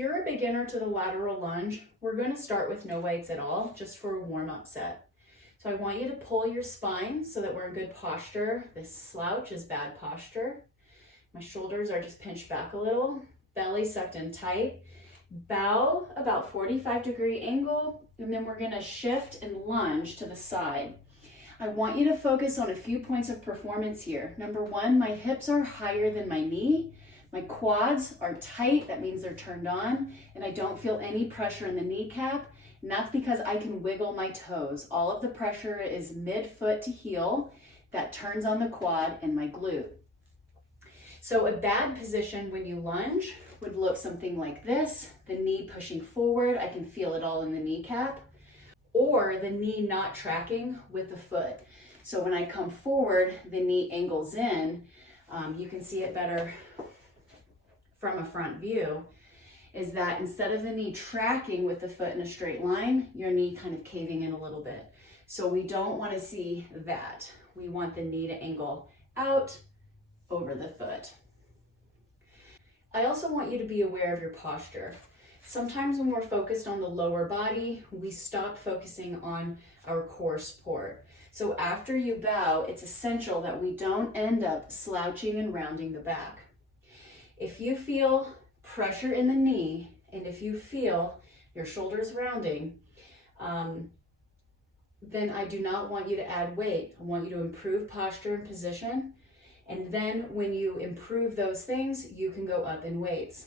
you're a beginner to the lateral lunge, we're going to start with no weights at all, just for a warm-up set. So I want you to pull your spine so that we're in good posture. This slouch is bad posture. My shoulders are just pinched back a little, belly sucked in tight. Bow about 45-degree angle, and then we're going to shift and lunge to the side. I want you to focus on a few points of performance here. Number one, my hips are higher than my knee. My quads are tight, that means they're turned on, and I don't feel any pressure in the kneecap, and that's because I can wiggle my toes. All of the pressure is mid-foot to heel, that turns on the quad and my glute. So a bad position when you lunge would look something like this, the knee pushing forward, I can feel it all in the kneecap, or the knee not tracking with the foot. So when I come forward, the knee angles in, you can see it better from a front view, is that instead of the knee tracking with the foot in a straight line, your knee kind of caving in a little bit. So we don't want to see that. We want the knee to angle out over the foot. I also want you to be aware of your posture. Sometimes when we're focused on the lower body, we stop focusing on our core support. So after you bow, it's essential that we don't end up slouching and rounding the back. If you feel pressure in the knee, and if you feel your shoulders rounding, then I do not want you to add weight. I want you to improve posture and position. And then when you improve those things, you can go up in weights.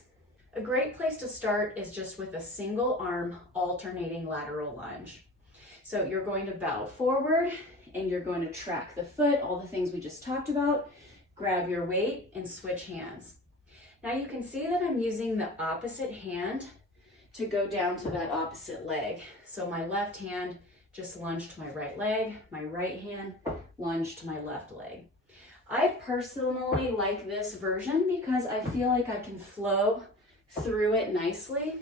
A great place to start is just with a single arm alternating lateral lunge. So you're going to bow forward and you're going to track the foot, all the things we just talked about, grab your weight and switch hands. Now you can see that I'm using the opposite hand to go down to that opposite leg. So my left hand just lunged to my right leg, my right hand lunged to my left leg. I personally like this version because I feel like I can flow through it nicely.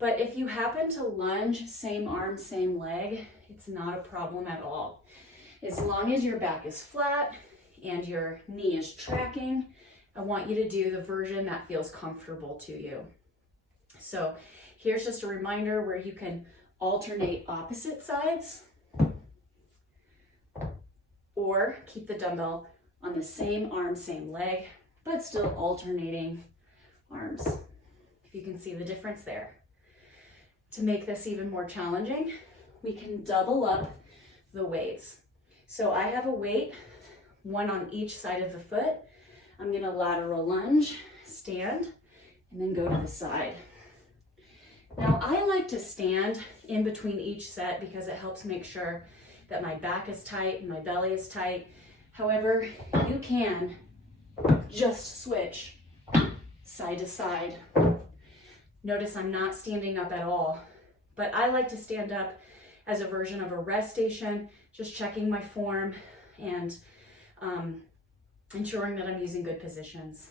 But if you happen to lunge same arm, same leg, it's not a problem at all. As long as your back is flat and your knee is tracking, I want you to do the version that feels comfortable to you. So here's just a reminder where you can alternate opposite sides or keep the dumbbell on the same arm, same leg, but still alternating arms. If you can see the difference there. To make this even more challenging, we can double up the weights. So I have a weight, one on each side of the foot. I'm gonna lateral lunge, stand, and then go to the side. Now I like to stand in between each set because it helps make sure that my back is tight and my belly is tight. However, you can just switch side to side. Notice I'm not standing up at all, but I like to stand up as a version of a rest station, just checking my form and ensuring that I'm using good positions.